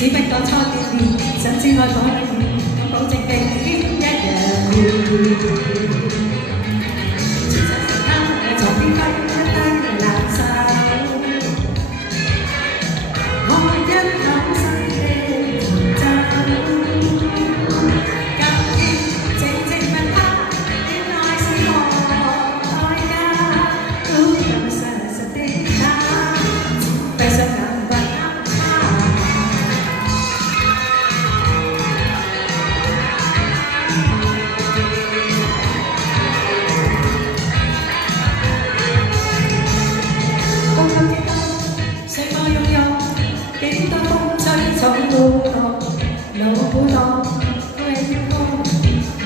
只不過初見面，想知愛火熱，咁保證地點一樣前世時間喺床邊揮一低冷手，開一口新的甜酒，今天靜靜問他戀愛是何代價，都有實實的他，閉上眼。幾多風吹草動，路古道都係飄過，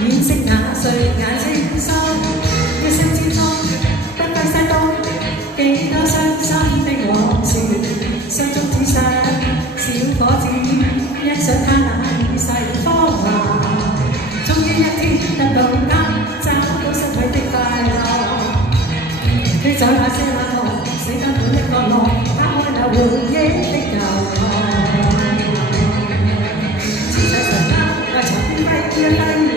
掩飾那歲眼睛深，一生之中不費細動，幾多傷心的往事，心中只想小伙子欣賞他那世芳華，終於一天得到他找到失去的快樂，飛走那些冷漠，死得每一角落，打開那回憶的舊巷。前世神偷，為床邊揮一揮。